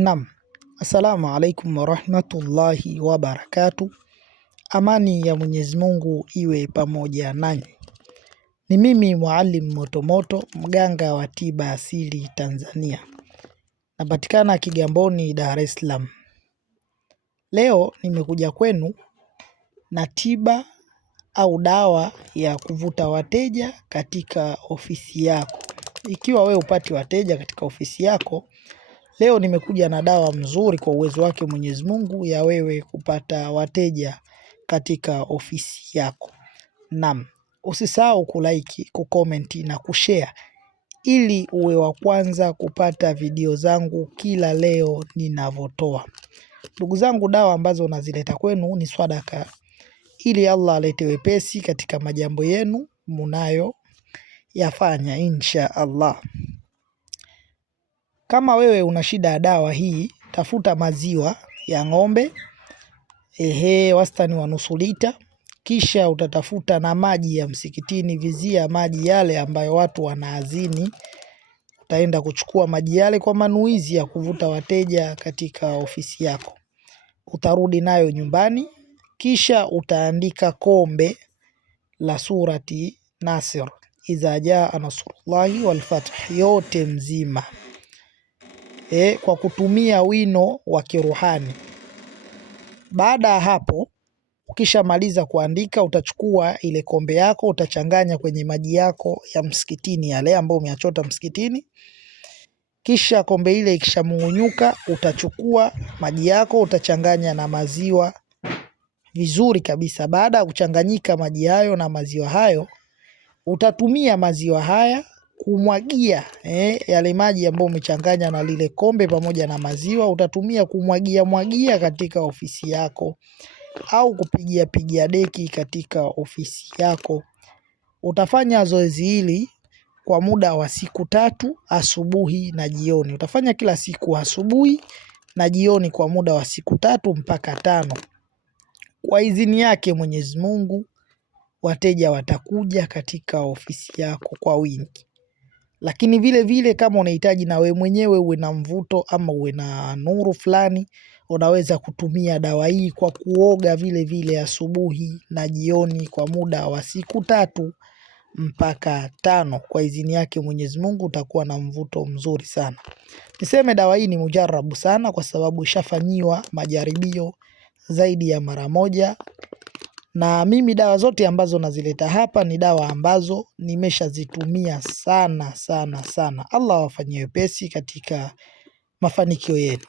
Naam, assalamu alaikum warahmatullahi wabarakatuh. Amani ya Mwenyezi Mungu iwe pamoja nanyi. Ni mimi Muallim Motomoto, mganga wa tiba asili Tanzania. Napatikana Kigamboni, Dar es Salaam. Leo nimekuja kwenu na tiba au dawa ya kuvuta wateja katika ofisi yako. Ikiwa wewe hupati wateja katika ofisi yako, leo nimekuja na dawa mzuri kwa uwezo wake Mwenyezi Mungu ya wewe kupata wateja katika ofisi yako. Naam, usisahau kulike, kucomment na kushare ili uwe wa kwanza kupata video zangu kila leo ninavotoa. Ndugu zangu, dawa ambazo nazileta kwenu ni swadaka ili Allah alete wepesi katika majambo yenu munayo yafanya insha Allah. Kama wewe una shida ya dawa hii, tafuta maziwa ya ng'ombe wastani wa nusu lita, kisha utatafuta na maji ya msikitini, vizia maji yale ambayo watu wanaazini. Utaenda kuchukua maji yale kwa manuizi ya kuvuta wateja katika ofisi yako. Utarudi nayo nyumbani, kisha utaandika kombe la surati Nasr, iza jaa nasrullahi wal fath, yote mzima kwa kutumia wino wa kiruhani. Baada ya hapo, ukishamaliza kuandika, utachukua ile kombe yako, utachanganya kwenye maji yako ya msikitini yale ambayo umeyachota msikitini. Kisha kombe ile ikishamungunyuka, utachukua maji yako, utachanganya na maziwa vizuri kabisa. Baada ya kuchanganyika maji hayo na maziwa hayo, utatumia maziwa haya kumwagia yale maji ambayo umechanganya na lile kombe pamoja na maziwa, utatumia kumwagia katika ofisi yako au kupigia deki katika ofisi yako. Utafanya zoezi hili kwa muda wa siku 3, asubuhi na jioni. Utafanya kila siku asubuhi na jioni kwa muda wa siku 3 mpaka 5. Kwa idhini yake Mwenyezi Mungu, wateja watakuja katika ofisi yako kwa wingi. Lakini vile vile kama unahitaji na we mwenyewe uwe na mvuto ama uwe na nuru fulani, unaweza kutumia dawa hii kwa kuoga vile vile asubuhi na jioni kwa muda wa siku 3 mpaka 5. Kwa idhini yake Mwenyezi Mungu utakuwa na mvuto mzuri sana. Niseme dawa hii ni mujarabu sana kwa sababu ishafanyiwa majaribio zaidi ya mara moja. Na mimi dawa zote ambazo nazileta hapa ni dawa ambazo nimeshazitumia sana. Allah wafanyie wepesi katika mafanikio yenu.